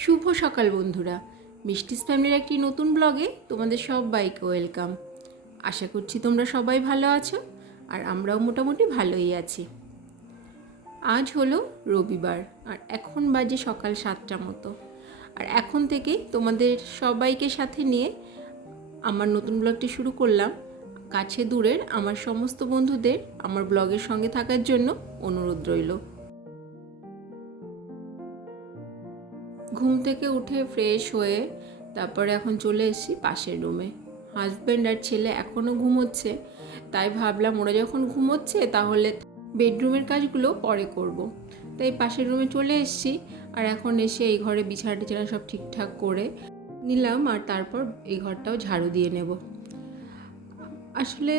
শুভ সকাল বন্ধুরা। মিষ্টিস ফ্যামিলির একটি নতুন ব্লগে তোমাদের সবাইকে ওয়েলকাম। আশা করছি তোমরা সবাই ভালো আছো আর আমরাও মোটামুটি ভালোই আছি। আজ হলো রবিবার আর এখন বাজে সকাল সাতটা মতো। আর এখন থেকে তোমাদের সবাইকে সাথে নিয়ে আমার নতুন ব্লগটি শুরু করলাম। কাছে দূরের আমার সমস্ত বন্ধুদের আমার ব্লগের সঙ্গে থাকার জন্য অনুরোধ রইল। ঘুম থেকে উঠে ফ্রেশ হয়ে তারপরে এখন চলে এসেছি পাশের রুমে হাজব্যান্ড আর ছেলে এখনও ঘুমোচ্ছে, তাই ভাবলাম ওরা যখন ঘুমোচ্ছে তাহলে বেডরুমের কাজগুলো পরে করব। তাই পাশের রুমে চলে এসেছি, আর এখন এসে এই ঘরে বিছানা টিছানা সব ঠিকঠাক করে নিলাম, আর তারপর এই ঘরটাও ঝাড়ু দিয়ে নেব আসলে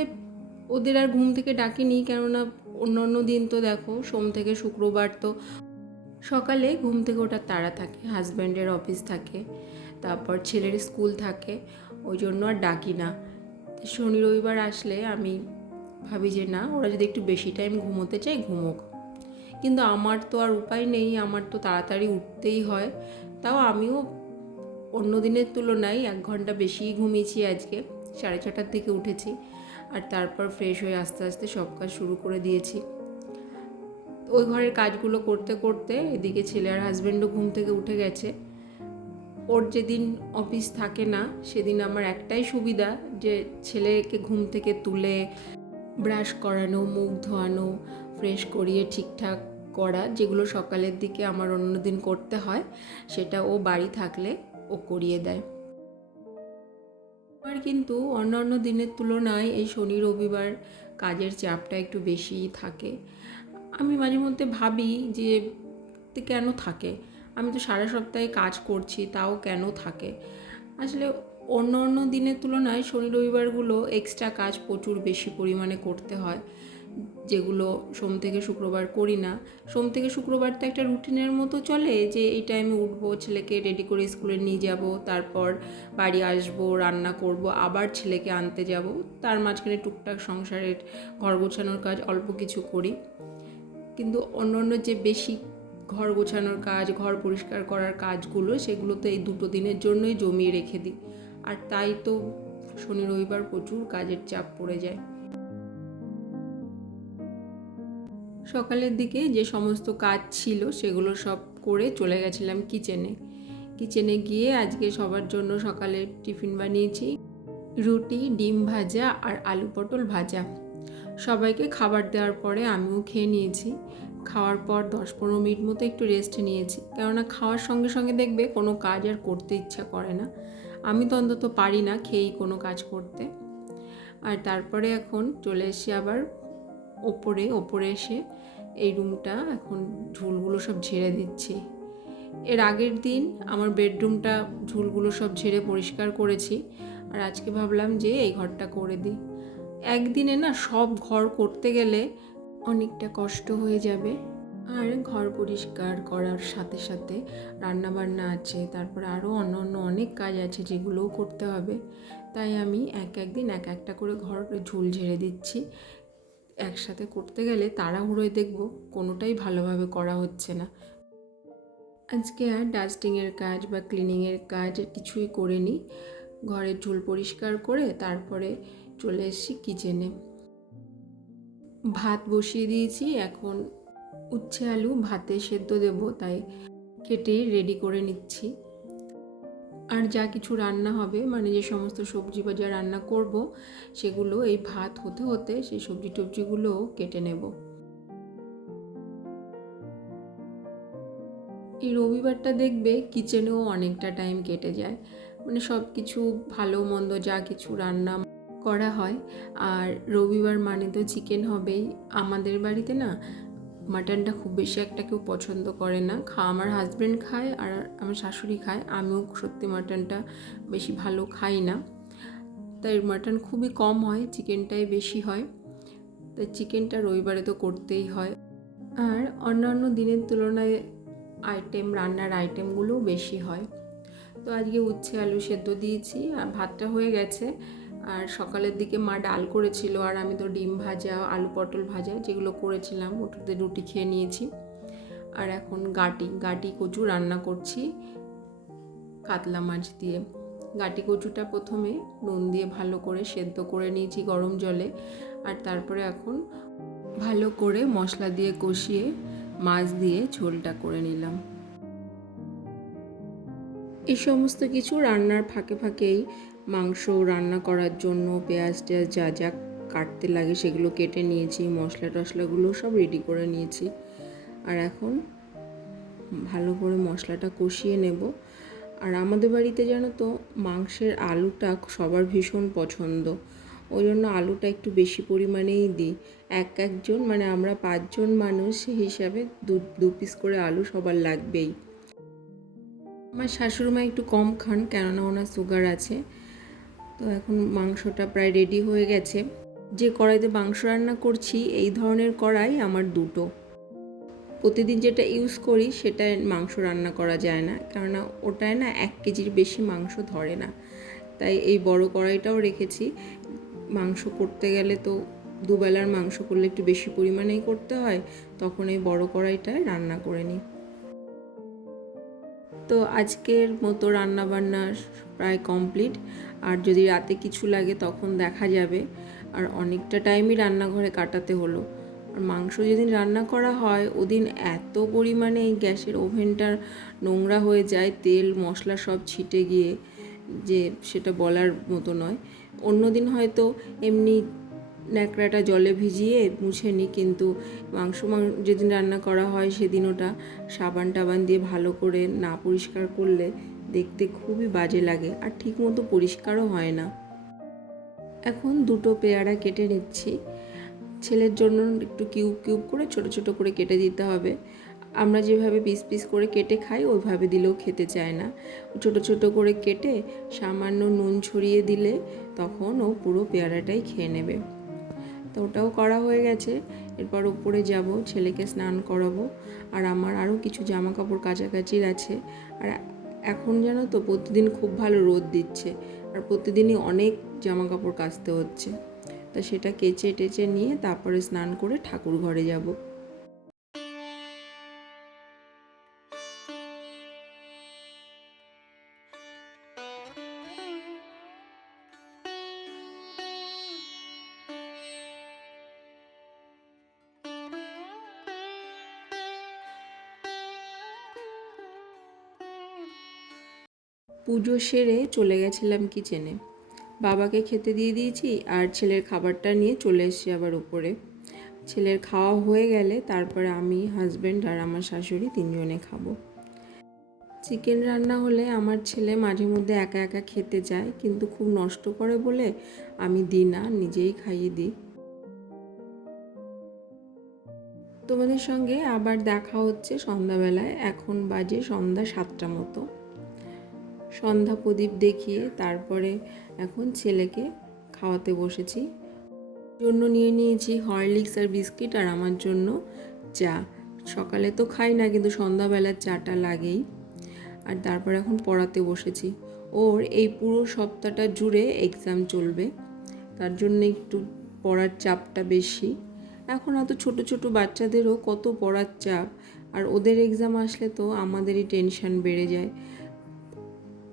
ওদের আর ঘুম থেকে ডাকিনি, কেননা অন্য অন্য দিন তো দেখো, সোম থেকে শুক্রবার তো সকালে ঘুম থেকে ওঠার তাড়া থাকে হাজব্যান্ডের অফিস থাকে, তারপর ছেলের স্কুল থাকে, ওই জন্য আর ডাকি না। শনি রবিবার আসলে আমি ভাবি যে না, ওরা যদি একটু বেশি টাইম ঘুমোতে চায়, ঘুমোক। কিন্তু আমার তো আর উপায় নেই, আমার তো তাড়াতাড়ি উঠতেই হয়। তাও আমিও অন্য দিনের তুলনায় এক ঘণ্টা বেশিই ঘুমিয়েছি আজকে, সাড়ে ছটার থেকে উঠেছি। আর তারপর ফ্রেশ হয়ে আস্তে আস্তে সব কাজ শুরু করে দিয়েছি। ওই ঘরের কাজগুলো করতে করতে এদিকে ছেলে আর হাজব্যান্ডও ঘুম থেকে উঠে গেছে। ওর যেদিন অফিস থাকে না, সেদিন আমার একটাই সুবিধা যে ছেলেকে ঘুম থেকে তুলে ব্রাশ করানো, মুখ ধোয়ানো ফ্রেশ করিয়ে ঠিকঠাক করা, যেগুলো সকালের দিকে আমার অন্য দিন করতে হয়, সেটা ও বাড়ি থাকলে ও করিয়ে দেয়। আর কিন্তু অন্য অন্য দিনের তুলনায় এই শনি রবিবার কাজের চাপটা একটু বেশিই থাকে। আমি মাঝে মধ্যে ভাবি যে কেন থাকে? আমি তো সারা সপ্তাহে কাজ করছি, তাও কেন থাকে? আসলে অন্য অন্য দিনের তুলনায় শনি রবিবারগুলো এক্সট্রা কাজ প্রচুর বেশি পরিমাণে করতে হয়, যেগুলো সোম থেকে শুক্রবার করি না। সোম থেকে শুক্রবার তো একটা রুটিনের মতো চলে যে এই টাইমে উঠবো, ছেলেকে রেডি করে স্কুলে নিয়ে যাব, তারপর বাড়ি আসব, রান্না করব, আবার ছেলেকে আনতে যাব। তার মাঝখানে টুকটাক সংসারের ঘর গোছানোর কাজ অল্প কিছু করি। কিন্তু অন্য অন্য যে বেশি ঘর গোছানোর কাজ, ঘর পরিষ্কার করার কাজগুলো সেগুলো তো এই দুটো দিনের জন্যই জমিয়ে রেখে দিই। আর তাই তো শনি রবিবার প্রচুর কাজের চাপ পড়ে যায়। সকালের দিকে যে সমস্ত কাজ ছিল, সেগুলো সব করে চলে গেছিলাম কিচেনে। কিচেনে গিয়ে আজকে সবার জন্য সকালে টিফিন বানিয়েছি। রুটি, ডিম ভাজা আর আলু পটল ভাজা। সবাইকে খাবার দেওয়ার পরে আমিও খেয়ে নিয়েছি। খাওয়ার পর দশ পনেরো মিনিট মতো একটু রেস্ট নিয়েছি। কেননা খাওয়ার সঙ্গে সঙ্গে দেখবে কোনো কাজ আর করতে ইচ্ছা করে না। আমি তো অন্তত পারি না খেয়েই কোনো কাজ করতে। আর তারপরে এখন চলে এসে আবার ওপরে। ওপরে এসে এই রুমটা এখন ঝুলগুলো সব ঝেড়ে দিচ্ছি। এর আগের দিন আমার বেডরুমটা ঝুলগুলো সব ঝেড়ে পরিষ্কার করেছি। আর আজকে ভাবলাম যে এই ঘরটা করে দিই। একদিনে না সব ঘর করতে গেলে অনেকটা কষ্ট হয়ে যাবে। আর ঘর পরিষ্কার করার সাথে সাথে রান্না বান্না আছে, তারপরে আরও অন্য অন্য অনেক কাজ আছে যেগুলোও করতে হবে। তাই আমি এক একদিন এক একটা করে ঘর ঝুল ঝেড়ে দিচ্ছি। একসাথে করতে গেলে তাড়াহুড়োয় দেখব কোনোটাই ভালোভাবে করা হচ্ছে না। আজকে আর ডাস্টিংয়ের কাজ বা ক্লিনিংয়ের কাজ কিছুই করিনি। ঘরের ঝুল পরিষ্কার করে তারপরে চলে এসেছি কিচেনে ভাত বসিয়ে দিয়েছি, এখন উচ্ছে আলু ভাতে সেদ্ধ দেব, তাই কেটে রেডি করে নিচ্ছি। আর যা কিছু রান্না হবে মানে যে সমস্ত সবজি বা যা রান্না করব, সেগুলো এই ভাত হতে হতে সেই সবজি টবজিগুলোও কেটে নেব। এই রবিবারটা দেখবে কিচেনেও অনেকটা টাইম কেটে যায়। মানে সব কিছু ভালো মন্দ যা কিছু রান্না করা হয়। আর রবিবার মানে তো চিকেন হবেই। আমাদের বাড়িতে না মাটনটা খুব বেশি একটা কেউ পছন্দ করে না। খা আমার হাজব্যান্ড খায় আর আমার শাশুড়ি খায়। আমিও সত্যি মাটনটা বেশি ভালো খাই না। তাই মাটন খুবই কম হয় চিকেনটাই বেশি হয়। তাই চিকেনটা রবিবারে তো করতেই হয়। আর অন্যান্য দিনের তুলনায় আইটেম রান্নার আইটেমগুলোও বেশি হয়। তো আজকে উচ্ছে, আলু সেদ্ধ দিয়েছি। আর ভাতটা হয়ে গেছে। আর সকালের দিকে মা ডাল করেছিল আর আমি তো ডিম ভাজা, আলু পটল ভাজা যেগুলো করেছিলাম, ওটাতে রুটি খেয়ে নিয়েছি। আর এখন গাটি গাটি, কচু রান্না করছি কাতলা মাছ দিয়ে। গাটি, কচুটা প্রথমে নুন দিয়ে ভালো করে সেদ্ধ করে নিয়েছি গরম জলে। আর তারপরে এখন ভালো করে মশলা দিয়ে কষিয়ে মাছ দিয়ে ঝোলটা করে নিলাম। এই সমস্ত কিছু রান্নার ফাঁকে ফাঁকেই মাংস রান্না করার জন্য পেঁয়াজ টেয়াজ যা যা কাটতে লাগে সেগুলো কেটে নিয়েছি, মশলা টশলাগুলো সব রেডি করে নিয়েছি। আর এখন ভালো করে মশলাটা কষিয়ে নেব। আর আমাদের বাড়িতে জানো তো, মাংসের আলুটা সবার ভীষণ পছন্দ। ওই জন্য আলুটা একটু বেশি পরিমাণেই দিই। এক একজন মানে আমরা পাঁচজন মানুষ হিসাবে দু দু পিস করে আলু সবার লাগবেই। আমার শাশুড়ি মা একটু কম খান, কেননা ওনার সুগার আছে। তো এখন মাংসটা প্রায় রেডি হয়ে গেছে। যে কড়াইতে মাংস রান্না করছি, এই ধরনের কড়াই আমার দুটো। প্রতিদিন যেটা ইউজ করি, সেটায় মাংস রান্না করা যায় না। কেননা ওটায় না এক কেজির বেশি মাংস ধরে না। তাই এই বড় কড়াইটাও রেখেছি। মাংস করতে গেলে তো দুবেলার মাংস করলে একটু বেশি পরিমাণেই করতে হয়, তখন এই বড় কড়াইটায় রান্না করে নিই। তো আজকের মতো রান্না বান্না প্রায় কমপ্লিট। আর যদি রাতে কিছু লাগে তখন দেখা যাবে। আর অনেকটা টাইমই রান্নাঘরে কাটাতে হলো। আর মাংস যেদিন রান্না করা হয়, ওদিন এত পরিমাণে এই গ্যাসের ওভেনটার নোংরা হয়ে যায়, তেল, মশলা সব ছিটে গিয়ে, যে সেটা বলার মতো নয়। অন্য দিন হয়তো এমনি ন্যাকড়াটা জলে ভিজিয়ে মুছে নিই কিন্তু মাংস যেদিন রান্না করা হয় সেদিন ওটা সাবান টাবান দিয়ে ভালো করে না পরিষ্কার করলে দেখতে খুবই বাজে লাগে আর ঠিকমতো পরিষ্কারও হয় না। এখন দুটো পেয়ারা কেটে নিচ্ছি। ছেলের জন্য একটু কিউব কিউব করে ছোট ছোট করে কেটে দিতে হবে। আমরা যেভাবে পিস পিস করে কেটে খাই ওইভাবে দিলেও খেতে চায় না। ছোট ছোট করে কেটে সামান্য নুন ছড়িয়ে দিলে তখন ও পুরো পেয়ারাটাই খেয়ে নেবে। তো ওটাও করা হয়ে গেছে। এরপর উপরে যাব, ছেলেকে স্নান করাবো। আর আমার আরও কিছু জামা কাপড় কাছাকাছির আছে। আর এখন জানো তো, প্রতিদিন খুব ভালো রোদ দিচ্ছে। আর প্রতিদিনই অনেক জামা কাপড় কাচতে হচ্ছে। তা সেটা কেচে টেচে নিয়ে তারপরে স্নান করে ঠাকুর ঘরে যাব। পুজো সেরে চলে গেছিলাম কিচেনে বাবাকে খেতে দিয়ে দিয়েছি আর ছেলের খাবারটা নিয়ে চলে এসেছি আবার উপরে। ছেলের খাওয়া হয়ে গেলে তারপরে আমি হাজব্যান্ড আর আমার শাশুড়ি তিনজনে খাব। চিকেন রান্না হলে আমার ছেলে মাঝে মধ্যে একা একা খেতে যায়, কিন্তু খুব নষ্ট করে বলে আমি দিই না, নিজেই খাইয়ে দিই। তোমাদের সঙ্গে আবার দেখা হচ্ছে সন্ধ্যাবেলায়, এখন বাজে সন্ধ্যা সাতটা মতো। সন্ধ্যা প্রদীপ দেখিয়ে তারপরে এখন ছেলেকে খাওয়াতে বসেছি। জন্য নিয়ে নিয়েছি হরলিক্স আর বিস্কিট আর আমার জন্য চা। সকালে তো খাই না, কিন্তু সন্ধ্যাবেলার চাটা লাগেই। আর তারপর এখন পড়াতে বসেছি। ওর এই পুরো সপ্তাহটা জুড়ে এক্সাম চলবে। তার জন্য একটু পড়ার চাপটা বেশি। এখন এত ছোট ছোট বাচ্চাদেরও কত পড়ার চাপ। আর ওদের এক্সাম আসলে তো আমাদেরই টেনশন বেড়ে যায়।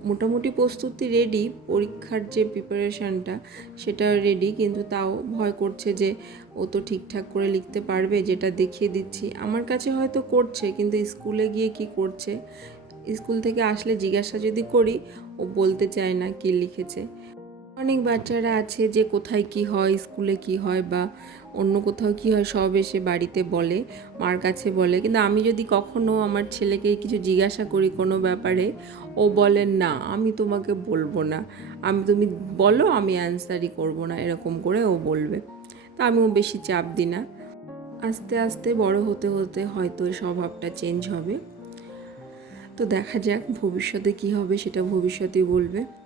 মোটামুটি প্রস্তুতি রেডি পরীক্ষার যে প্রিপারেশানটা সেটা রেডি কিন্তু তাও ভয় করছে যে ও তো ঠিকঠাক করে লিখতে পারবে, যেটা দেখিয়ে দিচ্ছি। আমার কাছে হয়তো করছে, কিন্তু স্কুলে গিয়ে কি করছে? স্কুল থেকে আসলে জিজ্ঞাসা যদি করি, ও বলতে চায় না কি লিখেছে। অনেক বাচ্চারা আছে যে কোথায় কি হয়, স্কুলে কি হয় বা অন্য কোথাও কি হয়, সব এসে বাড়িতে বলে, মার কাছে বলে। কিন্তু আমি যদি কখনো আমার ছেলেকে কিছু জিজ্ঞাসা করি কোনো ব্যাপারে, ও বলে, না, আমি তোমাকে বলব না। আমি, তুমি বলো, আমি অ্যান্সারই করব না, এরকম করে ও বলবে। তা আমিও বেশি চাপ দিই না। আস্তে আস্তে বড় হতে হতে হয়তো স্বভাবটা চেঞ্জ হবে। তো দেখা যাক ভবিষ্যতে কি হবে, সেটা ভবিষ্যতেই বলবে।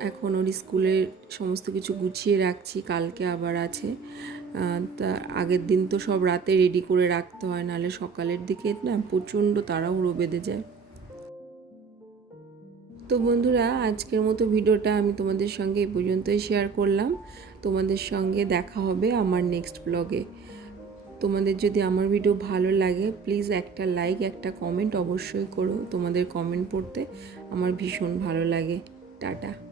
এখন ওর স্কুলের সমস্ত কিছু গুছিয়ে রাখছি, কালকে আবার আছে। তা আগের দিন তো সব রাতে রেডি করে রাখতে হয়, নাহলে সকালের দিকে না প্রচণ্ড তাড়াহুড়ো বেঁধে যায়। তো বন্ধুরা, আজকের মতো ভিডিওটা আমি তোমাদের সঙ্গে এই পর্যন্তই শেয়ার করলাম। তোমাদের সঙ্গে দেখা হবে আমার নেক্সট ব্লগে তোমাদের যদি আমার ভিডিও ভালো লাগে প্লিজ একটা লাইক একটা কমেন্ট অবশ্যই করো তোমাদের কমেন্ট পড়তে আমার ভীষণ ভালো লাগে। টাটা।